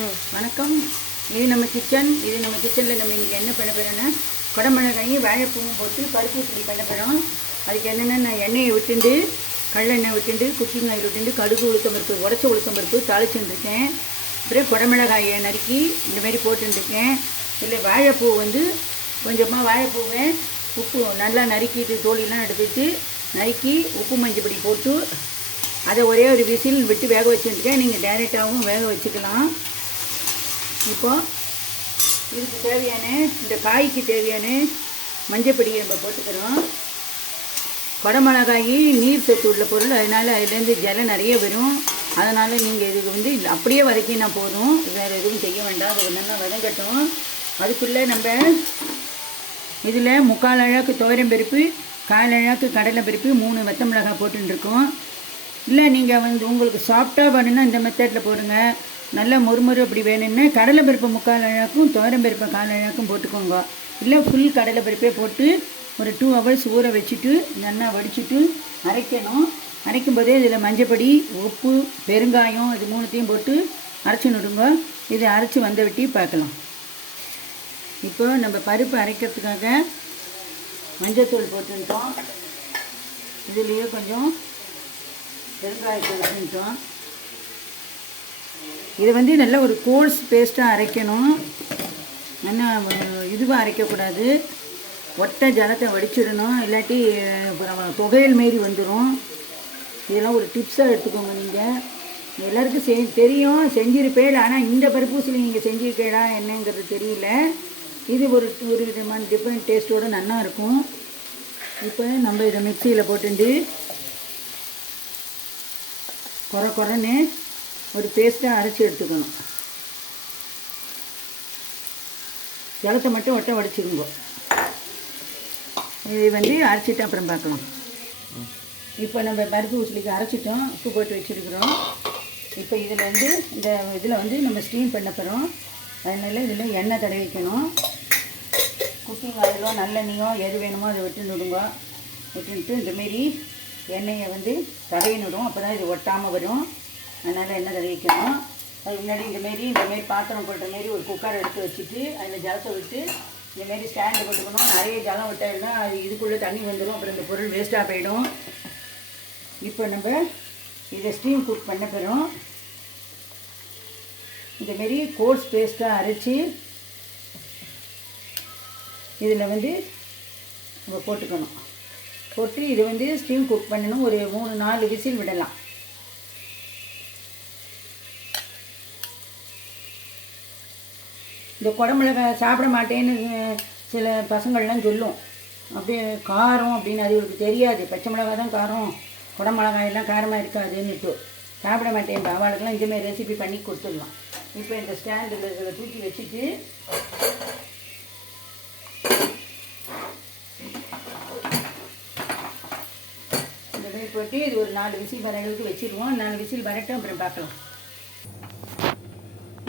வணக்கம். இது நம்ம கிச்சன் இது நம்ம கிச்சனில் நம்ம இன்றைக்கி என்ன பண்ண போகிறோன்னா குடமிளகாயும் வாழைப்பூவும் போட்டு பருப்பு புளி பண்ண போகிறோம் அதுக்கு என்னென்ன நான் எண்ணெயை விட்டுண்டு கடலெண்ணெய் விட்டுண்டு குக்கிங் ஆயில் விட்டுண்டு கடுகு உளுத்தம் பருப்பு உடச்ச உளுத்தம் பருப்பு தாளிச்சுட்டுருக்கேன். அப்புறம் குடமிளகாயை நறுக்கி இந்தமாரி போட்டுருந்துருக்கேன் போட்டுருக்கேன் இதில் வாழைப்பூ வந்து கொஞ்சமாக வாழைப்பூவை உப்பு நல்லா நறுக்கிட்டு தோலிலாம் எடுத்துட்டு நறுக்கி உப்பு மஞ்சள் பொடி போட்டு அதை ஒரே ஒரு விசில் விட்டு வேக வச்சுருக்கேன் நீங்கள் டேரெக்டாகவும் வேக வச்சுக்கலாம். இப்போ இதுக்கு தேவையான இந்த காய்க்கு தேவையான மஞ்சப்பொடியை நம்ம போட்டுக்கிறோம். குடமிளகாய் நீர் சத்து உள்ள பொருள். அதனால் அதுலேருந்து ஜலம் நிறைய வரும். அதனால் நீங்கள் இதுக்கு வந்து அப்படியே வதக்கினா போதும். வேறு எதுவும் செய்ய வேண்டாம். அது நல்லா வதங்கட்டும். அதுக்குள்ளே நம்ம இதில் முக்கால் அழகு துவரம் பருப்பு கால் அழகு கடலை பருப்பு மூணு வெத்த மிளகாய் போட்டுருக்கோம் இல்லை நீங்கள் வந்து உங்களுக்கு சாஃப்டாக வேணும்னா இந்த மெத்தடில் போடுங்க. நல்ல முறுமுறு அப்படி வேணும்னா கடலை பருப்பு முக்கால் அழகும் துவரம் பருப்பை கால் அழகும் போட்டுக்கோங்க. இல்லை ஃபுல் கடலை பருப்பே போட்டு ஒரு டூ ஹவர்ஸ் ஊற வச்சுட்டு நல்லா வடிச்சிட்டு அரைக்கணும். அரைக்கும் போதே இதில் மஞ்சப்பொடி உப்பு பெருங்காயம் இது மூணுத்தையும் போட்டு அரைச்சி நடுங்க. இது அரைச்சி வந்தவிட்டி பார்க்கலாம். இப்போ நம்ம பருப்பு அரைக்கிறதுக்காக மஞ்சத்தூள் போட்டுட்டோம். இதுலேயே கொஞ்சம் பெருங்காயத்தூள் போட்டுட்டோம். இதை வந்து நல்ல ஒரு கோல்ஸ் பேஸ்ட்டாக அரைக்கணும். என்ன இதுவாக அரைக்கக்கூடாது. ஒட்டை ஜலத்தை வடிச்சிடணும். இல்லாட்டி அப்புறம் புகையல் மாரி வந்துடும் இதெல்லாம் ஒரு டிப்ஸாக எடுத்துக்கோங்க நீங்கள் எல்லாருக்கும் செ தெரியும் செஞ்சிருப்பேன் ஆனால் இந்த பருப்பூசியில் நீங்கள் செஞ்சிருக்கேடா என்னங்கிறது தெரியல. இது ஒரு ஒரு விதமான டிஃப்ரெண்ட் டேஸ்ட்டோடு நல்லா இருக்கும். இப்போ நம்ம இதை மிக்சியில் போட்டுட்டு குறை குறைன்னு ஒரு பேஸ்ட்டாக அரைச்சி எடுத்துக்கணும். ஜலத்தை மட்டும் ஒட்ட உடச்சிக்குங்க இது வந்து அரைச்சிட்டு அப்புறம் பார்க்கலாம். இப்போ நம்ம பருப்பு உசிலிக்கு அரைச்சிட்டோம் உப்பு போட்டு வச்சுருக்குறோம். இப்போ இதில் வந்து இந்த இதில் வந்து நம்ம ஸ்டீம் பண்ண போகிறோம் அதனால இதில் எண்ணெய் தடவிக்கணும். குக்கிங் ஆயிலோ நல்லெண்ணெயோ எது வேணுமோ அதை விட்டு நடுங்க. விட்டுட்டு இந்தமாரி எண்ணெயை வந்து தடவினுடும் அப்போ தான் இது ஒட்டாமல் வரும். அதனால் என்ன தடவிக்கணும் அதுக்கு முன்னாடி இந்தமாரி இந்தமாரி பாத்திரம் போட்ட மாரி ஒரு குக்கர் எடுத்து வச்சுட்டு அதில் ஜலத்தை விட்டு இந்தமாரி ஸ்டாண்டு போட்டுக்கணும். நிறைய ஜலம் விட்டாருன்னா அது இதுக்குள்ளே தண்ணி வந்துடும் அப்புறம் இந்த பொருள் வேஸ்ட்டாக போயிடும். இப்போ நம்ம இதை ஸ்டீம் குக் பண்ண போகிறோம் இந்தமாரி கோட்ஸ் பேஸ்ட்டாக அரைச்சி இதில் வந்து நம்ம போட்டுக்கணும். போட்டு இதை வந்து ஸ்டீம் குக் பண்ணணும். ஒரு மூணு நாலு விசில் விடலாம். இந்த குடமிளகாய் சாப்பிட மாட்டேன்னு சில பசங்கள்லாம் சொல்லும். அப்படியே காரம் அப்படின்னு அது இவளுக்கு தெரியாது. பச்சை மிளகாய் தான் காரம். குடமிளகாயெல்லாம் காரமாக இருக்காதுன்னுட்டு. சாப்பிட மாட்டேன் அவளுக்கெல்லாம் இந்தமாரி ரெசிபி பண்ணி கொடுத்துடலாம். இப்போ இந்த ஸ்டாண்டில் இதில் தூக்கி வச்சுட்டு இந்த மாதிரி போட்டு இது ஒரு நாலு விசில் வர அளவுக்கு வச்சிருவோம். நாலு விசில் வரட்டும் அப்புறம் பார்க்கலாம்.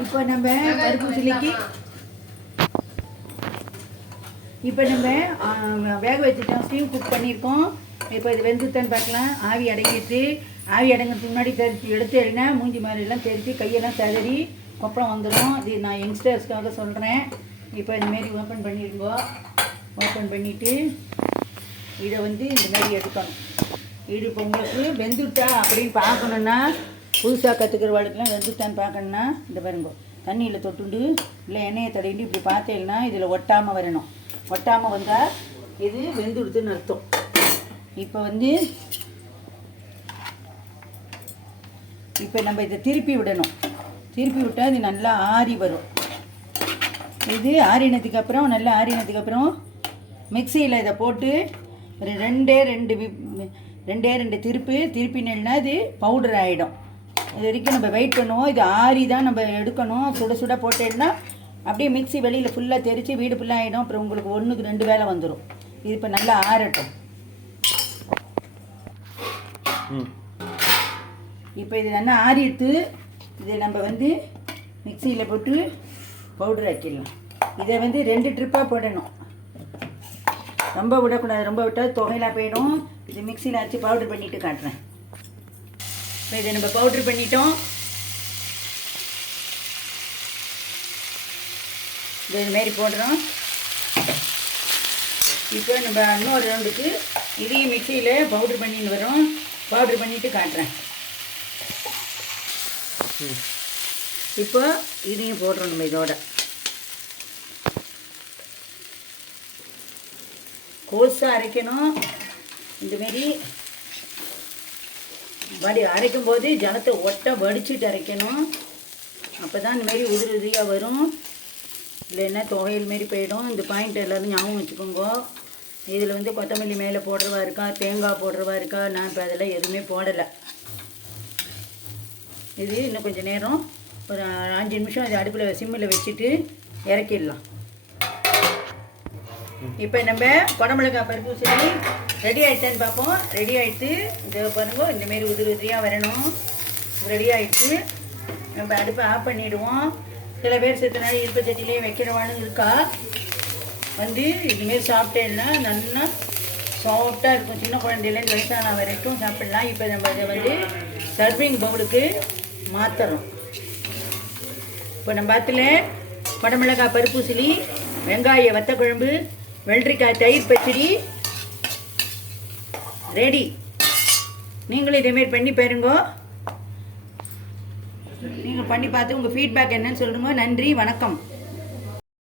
இப்போ நம்ம பருப்பு சிலிக்கு இப்போ நம்ம வேக வச்சுட்டோம் ஸ்டீம் குக் பண்ணியிருக்கோம். இப்போ இது வெந்துத்தன்னு பார்க்கலாம். ஆவி அடங்கிட்டு ஆவி அடங்கிறதுக்கு முன்னாடி தெரிச்சு எடுத்து எறினா மூஞ்சி மாதிரிலாம் தெரிச்சு கையெல்லாம் ததறி கொப்பளம் வந்துடும் இது நான் யங்ஸ்டர்ஸ்க்காக சொல்கிறேன் இப்போ இந்தமாரி ஓப்பன் பண்ணிடுங்கோ ஓப்பன் பண்ணிவிட்டு இதை வந்து இந்த மாதிரி எடுக்கணும். இது இப்போ உங்களுக்கு வெந்துட்டா அப்படின்னு பார்க்கணுன்னா புதுசாக கற்றுக்கிறவாளுக்கெல்லாம் வெந்துத்தான் பார்க்கணுன்னா இந்த பாருங்க தண்ணியில் தொட்டுண்டு இல்லை எண்ணெயை தடவிட்டு இப்படி பார்த்தேன்னா இதில் ஒட்டாமல் வரணும். ஒட்டாமல் வந்தால் இது வெந்துடுதுன்னு அர்த்தம். இப்போ வந்து இப்போ நம்ம இதை திருப்பி விடணும். திருப்பி விட்டால் இது நல்லா ஆறி வரும். இது ஆறினதுக்கு அப்புறம் நல்லா ஆறினதுக்கு அப்புறம் மிக்சியில் இதை போட்டு ஒரு ரெண்டே ரெண்டு ரெண்டே ரெண்டு திருப்பு திருப்பினேன்னா இது பவுடர் ஆகிடும் இது வரைக்கும் நம்ம வெயிட் பண்ணுவோம். இது ஆறி தான் நம்ம எடுக்கணும். சுட சுட போட்டேன்னா அப்படியே மிக்ஸி வெளியில் ஃபுல்லாக தெரித்து வீடு ஃபுல்லாக ஆகிடும் அப்புறம் உங்களுக்கு ஒன்றுக்கு ரெண்டு வேலை வந்துடும் இது இப்போ நல்லா ஆறட்டும். இப்போ இது நல்லா ஆறிட்டு இதை நம்ம வந்து மிக்சியில் போட்டு பவுடர் ஆக்கிடலாம். இதை வந்து ரெண்டு ட்ரிப்பாக போடணும். ரொம்ப விடக்கூடாது. ரொம்ப விட்டால் தொகையில போயிடும். இது மிக்சியில் அரைச்சி பவுடர் பண்ணிட்டு காட்டுறேன். இதை நம்ம பவுட்ரு பண்ணிட்டோம். இது இதுமாரி போடுறோம். இப்போ நம்ம இன்னொரு ரவுண்டுக்கு இதையும் மிக்சியில் பவுட்ரு பண்ணின்னு வரோம் பவுட்ரு பண்ணிவிட்டு காட்டுறேன். இப்போ இதையும் போடுறோம் நம்ம இதோட. கோஸாக அரைக்கணும். இந்தமாரி வடி அரைக்கும் போது ஜலத்தை ஒட்ட வடிச்சிட்டு அரைக்கணும். அப்போ தான் இந்தமாரி உதிரி உதிரியாக வரும். இல்லைன்னா துவையல் மாரி போயிடும். இந்த பாயிண்ட் எல்லோரும் ஞாபகம் வச்சுக்கோங்க. இதில் வந்து கொத்தமல்லி மேலே போடுறவா இருக்கா? தேங்காய் போடுறவா இருக்கா? நான் இப்போ அதெல்லாம் எதுவுமே போடலை. இது இன்னும் கொஞ்சம் நேரம். ஒரு அஞ்சு நிமிஷம் அது அடுப்பில் சிம்மில் வச்சுட்டு இறக்கிடலாம். இப்போ நம்ம குடமிளகாய் பருப்பு சரி ரெடி ஆயிடுச்சான்னு பார்ப்போம். ரெடி ஆகிட்டு இந்த பாருங்க இந்தமாரி உதிரி உதிரியாக வரணும். ரெடி ஆயிடுச்சு நம்ம அடுப்பை ஆஃப் பண்ணிவிடுவோம் சில பேர் செத்த நாள் இருப்பு சட்டிலே வைக்கிறவான்னு இருக்கா? வந்து இதுமாரி சாப்பிட்டேன்னா நல்லா சாஃப்டாக இருக்கும். சின்ன குழந்தையிலேருந்து வயசான வரைக்கும் சாப்பிடலாம். இப்போ நம்ம இதை வந்து சர்விங் பவுலுக்கு மாற்றுறோம் இப்போ நம்ம பாத்தில் வடமிளகாய் பருப்பு சிலி வெங்காய வத்தக்குழம்பு வெள்ளரிக்காய் தயிர் பச்சடி ரெடி நீங்களும் இதேமாரி பண்ணி பாருங்க. நீங்கள் பண்ணி பார்த்து உங்கள் ஃபீட்பேக் என்னன்னு சொல்லுங்க நன்றி வணக்கம்.